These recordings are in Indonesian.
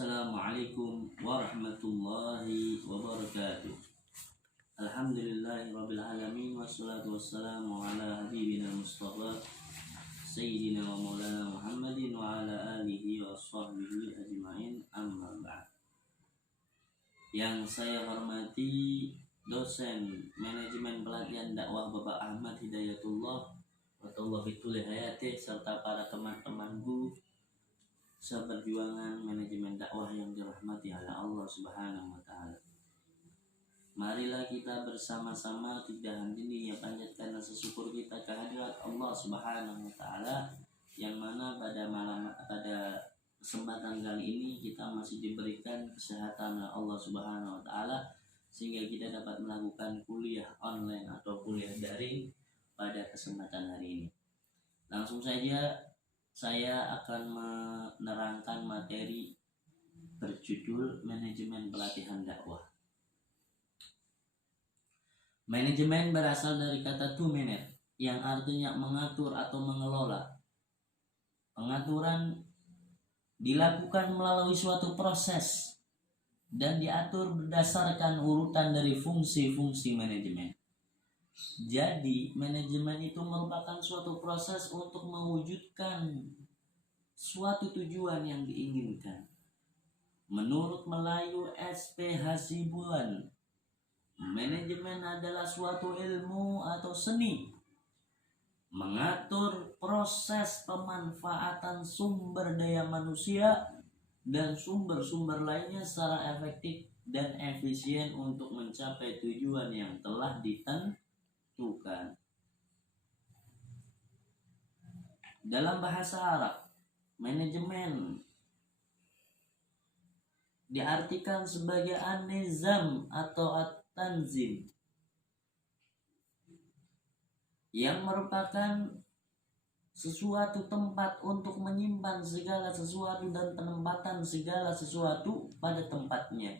Assalamualaikum warahmatullahi wabarakatuh. Alhamdulillahirabbil alamin wassalatu wassalamu ala habibina Mustafa Sayyidina wa maulana Muhammadin wa ala alihi wa sahbihi ajma'in, amma ba'd. Yang saya hormati dosen manajemen pelatihan dakwah Bapak Ahmad Hidayatullah wa taufiqul hayati serta para teman-temanku seperjuangan manajemen dakwah yang dirahmati oleh Allah Subhanahu wa taala. Marilah kita bersama-sama tidak henti yang panjatkan rasa syukur kita kehadirat Allah Subhanahu wa taala, yang mana pada kesempatan kali ini kita masih diberikan kesehatan oleh Allah Subhanahu wa taala sehingga kita dapat melakukan kuliah online atau kuliah daring pada kesempatan hari ini. Langsung saja saya akan menerangkan materi berjudul manajemen pelatihan dakwah. Manajemen berasal dari kata to manage, yang artinya mengatur atau mengelola. Pengaturan dilakukan melalui suatu proses dan diatur berdasarkan urutan dari fungsi-fungsi manajemen. Jadi, manajemen itu merupakan suatu proses untuk mewujudkan suatu tujuan yang diinginkan. Menurut Melayu SP Hasibuan, manajemen adalah suatu ilmu atau seni mengatur proses pemanfaatan sumber daya manusia dan sumber-sumber lainnya secara efektif dan efisien untuk mencapai tujuan yang telah ditentukan. Dalam bahasa Arab, manajemen diartikan sebagai an-nizam atau at-tanzim, yang merupakan sesuatu tempat untuk menyimpan segala sesuatu dan penempatan segala sesuatu pada tempatnya.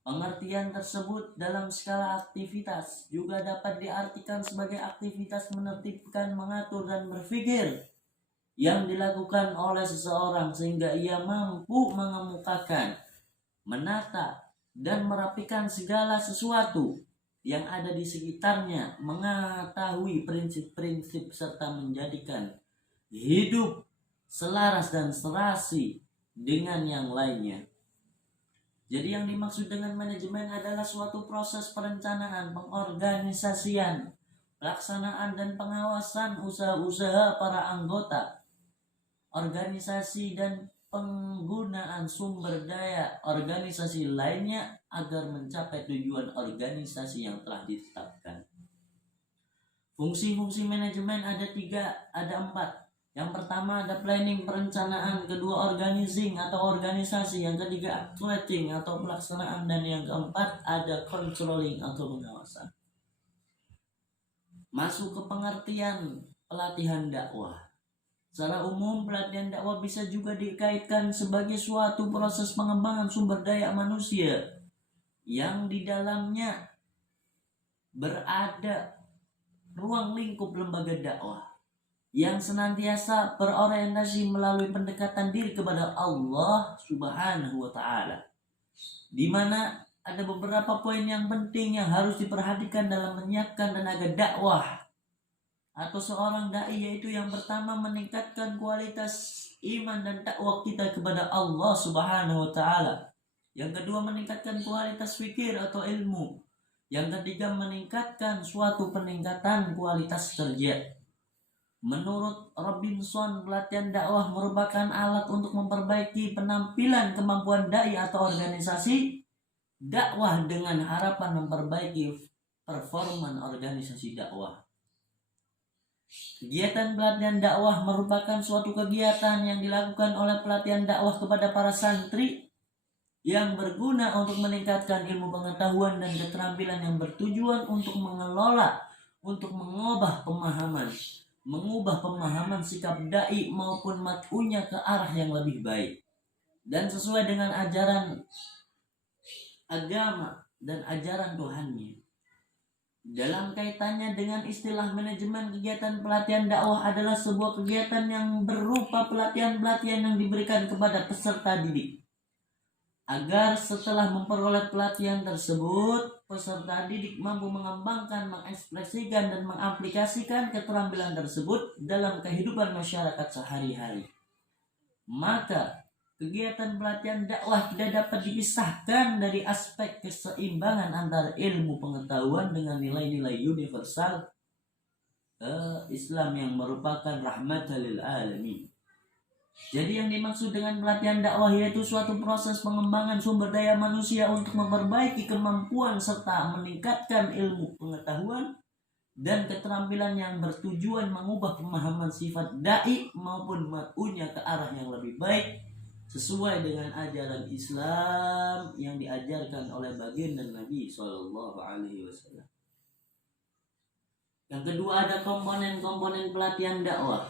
Pengertian tersebut dalam skala aktivitas juga dapat diartikan sebagai aktivitas menertibkan, mengatur, dan berpikir yang dilakukan oleh seseorang sehingga ia mampu mengemukakan, menata, dan merapikan segala sesuatu yang ada di sekitarnya, mengetahui prinsip-prinsip serta menjadikan hidup selaras dan serasi dengan yang lainnya. Jadi yang dimaksud dengan manajemen adalah suatu proses perencanaan, pengorganisasian, pelaksanaan dan pengawasan usaha-usaha para anggota organisasi dan penggunaan sumber daya organisasi lainnya agar mencapai tujuan organisasi yang telah ditetapkan. Fungsi-fungsi manajemen ada 4. Yang pertama ada planning, perencanaan, kedua organizing atau organisasi, yang ketiga actuating atau pelaksanaan, dan yang keempat ada controlling atau pengawasan. Masuk ke pengertian pelatihan dakwah. Secara umum, pelatihan dakwah bisa juga dikaitkan sebagai suatu proses pengembangan sumber daya manusia yang di dalamnya berada ruang lingkup lembaga dakwah yang senantiasa berorientasi melalui pendekatan diri kepada Allah Subhanahu wa taala, di mana ada beberapa poin yang penting yang harus diperhatikan dalam menyiapkan tenaga dakwah atau seorang dai, yaitu yang pertama meningkatkan kualitas iman dan takwa kita kepada Allah Subhanahu wa taala. Yang kedua meningkatkan kualitas fikir atau ilmu. Yang ketiga meningkatkan suatu peningkatan kualitas kerja. Menurut Robinson, pelatihan dakwah merupakan alat untuk memperbaiki penampilan kemampuan dai atau organisasi dakwah dengan harapan memperbaiki performa organisasi dakwah. Kegiatan pelatihan dakwah merupakan suatu kegiatan yang dilakukan oleh pelatihan dakwah kepada para santri yang berguna untuk meningkatkan ilmu pengetahuan dan keterampilan yang bertujuan untuk mengelola, untuk mengubah pemahaman sikap dai maupun mat'unya ke arah yang lebih baik dan sesuai dengan ajaran agama dan ajaran Tuhannya. Dalam kaitannya dengan istilah manajemen, kegiatan pelatihan dakwah adalah sebuah kegiatan yang berupa pelatihan-pelatihan yang diberikan kepada peserta didik agar setelah memperoleh pelatihan tersebut peserta didik mampu mengembangkan, mengekspresikan dan mengaplikasikan keterampilan tersebut dalam kehidupan masyarakat sehari-hari. Maka kegiatan pelatihan dakwah tidak dapat dipisahkan dari aspek keseimbangan antara ilmu pengetahuan dengan nilai-nilai universal Islam yang merupakan rahmatan lil alamin. Jadi yang dimaksud dengan pelatihan dakwah yaitu suatu proses pengembangan sumber daya manusia untuk memperbaiki kemampuan serta meningkatkan ilmu pengetahuan dan keterampilan yang bertujuan mengubah pemahaman sifat dai maupun mat'unya ke arah yang lebih baik sesuai dengan ajaran Islam yang diajarkan oleh baginda Nabi Shallallahu Alaihi Wasallam. Yang kedua ada komponen-komponen pelatihan dakwah.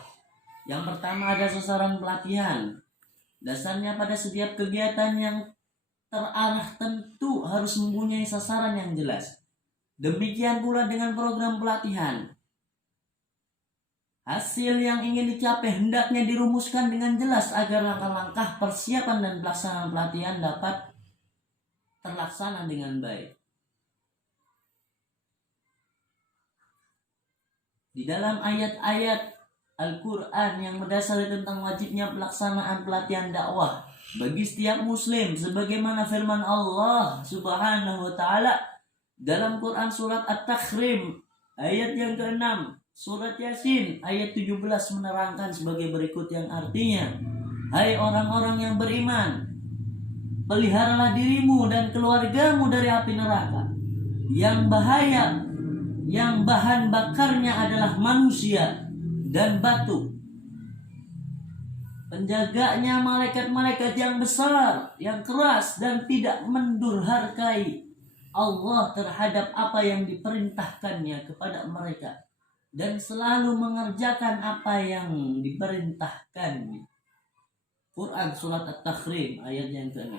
Yang pertama ada sasaran pelatihan. Dasarnya pada setiap kegiatan yang terarah tentu harus mempunyai sasaran yang jelas. Demikian pula dengan program pelatihan. Hasil yang ingin dicapai hendaknya dirumuskan dengan jelas agar langkah-langkah persiapan dan pelaksanaan pelatihan dapat terlaksana dengan baik. Di dalam ayat-ayat Al-Quran yang berdasar tentang wajibnya pelaksanaan pelatihan dakwah bagi setiap muslim sebagaimana firman Allah Subhanahu wa taala dalam Quran surat At-Tahrim ayat yang ke-6, surat Yasin ayat 17 menerangkan sebagai berikut yang artinya, hai orang-orang yang beriman, peliharalah dirimu dan keluargamu dari api neraka yang bahaya, yang bahan bakarnya adalah manusia dan batu. Penjaganya malaikat-malaikat yang besar, yang keras dan tidak mendurhakai Allah terhadap apa yang diperintahkannya kepada mereka dan selalu mengerjakan apa yang diperintahkan. Quran surat At-Tahrim ayat yang ke-6.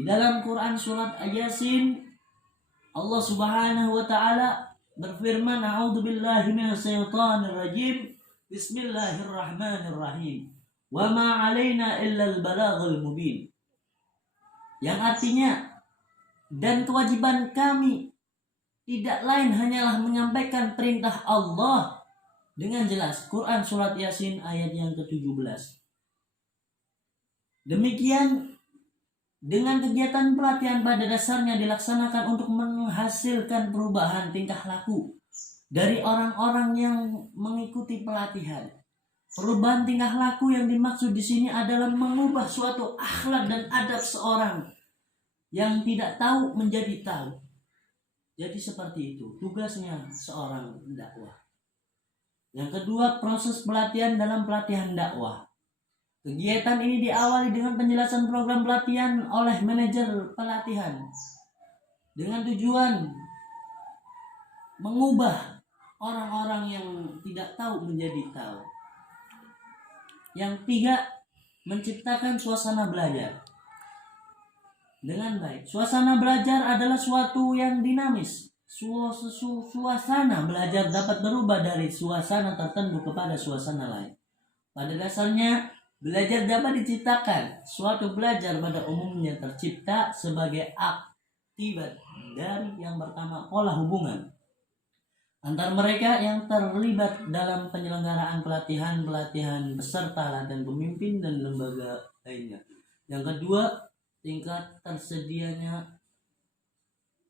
Di dalam Quran surat Yasin Allah Subhanahu wa taala berfirman, a'udzubillahi minasyaitonir rajim. Bismillahirrahmanirrahim. Wa ma 'alaina illal balaghul mubin. Yang artinya, dan kewajiban kami tidak lain hanyalah menyampaikan perintah Allah dengan jelas. Quran surat Yasin ayat yang ke-17. Demikian dengan kegiatan pelatihan pada dasarnya dilaksanakan untuk menghasilkan perubahan tingkah laku dari orang-orang yang mengikuti pelatihan. Perubahan tingkah laku yang dimaksud di sini adalah mengubah suatu akhlak dan adab seorang yang tidak tahu menjadi tahu. Jadi seperti itu tugasnya seorang dakwah. Yang kedua, proses pelatihan dalam pelatihan dakwah. Kegiatan ini diawali dengan penjelasan program pelatihan oleh manajer pelatihan dengan tujuan mengubah orang-orang yang tidak tahu menjadi tahu. Yang tiga, menciptakan suasana belajar dengan baik. Suasana belajar adalah suatu yang dinamis. Suasana belajar dapat berubah dari suasana tertentu kepada suasana lain. Pada dasarnya, belajar dapat diciptakan. Suatu belajar pada umumnya tercipta sebagai akibat dari yang pertama pola hubungan antar mereka yang terlibat dalam penyelenggaraan pelatihan peserta dan pemimpin dan lembaga lainnya. Yang kedua, tingkat tersedianya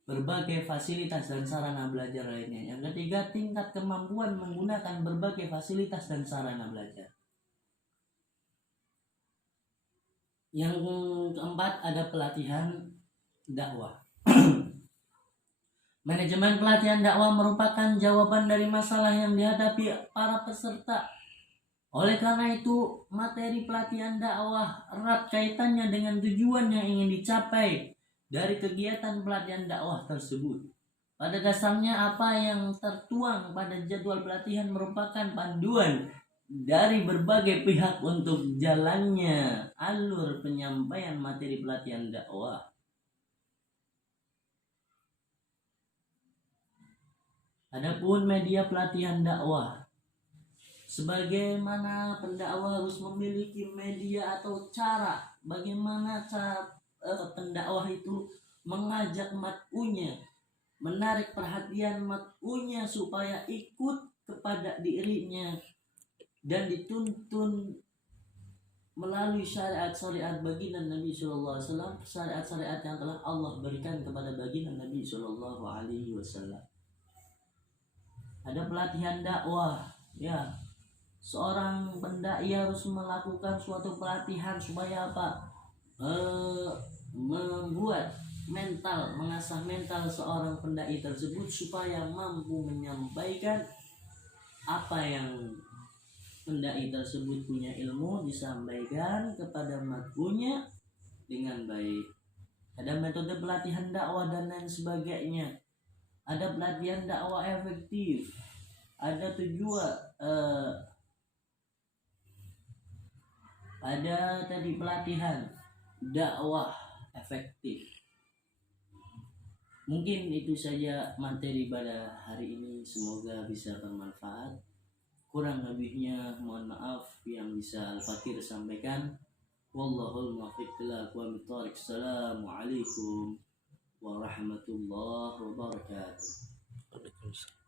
berbagai fasilitas dan sarana belajar lainnya. Yang ketiga, tingkat kemampuan menggunakan berbagai fasilitas dan sarana belajar. Yang keempat ada pelatihan dakwah. Manajemen pelatihan dakwah merupakan jawaban dari masalah yang dihadapi para peserta. Oleh karena itu, materi pelatihan dakwah erat kaitannya dengan tujuan yang ingin dicapai dari kegiatan pelatihan dakwah tersebut. Pada dasarnya apa yang tertuang pada jadwal pelatihan merupakan panduan dari berbagai pihak untuk jalannya alur penyampaian materi pelatihan dakwah. Adapun media pelatihan dakwah. sebagaimana pendakwah harus memiliki media atau cara bagaimana cara pendakwah itu mengajak mat'unya, menarik perhatian mat'unya supaya ikut kepada dirinya dan dituntun melalui syariat-syariat baginda Nabi Sallallahu Alaihi Wasallam, syariat-syariat yang telah Allah berikan kepada baginda Nabi Sallallahu Alaihi Wasallam. Ada pelatihan dakwah, ya. Seorang pendai harus melakukan suatu pelatihan supaya apa? Membuat mental, mengasah mental seorang pendai tersebut supaya mampu menyampaikan apa yang pendai tersebut punya ilmu disampaikan kepada mat'unya dengan baik. Ada metode pelatihan dakwah dan lain sebagainya. Ada pelatihan dakwah efektif. Ada tujuan ada tadi pelatihan dakwah efektif. Mungkin itu saja materi pada hari ini, semoga bisa bermanfaat. Kurang lebihnya mohon maaf yang bisa Al-Fakir sampaikan. Wallahul muwaffiq ila aqwamit thoriq. Assalamualaikum warahmatullahi wabarakatuh.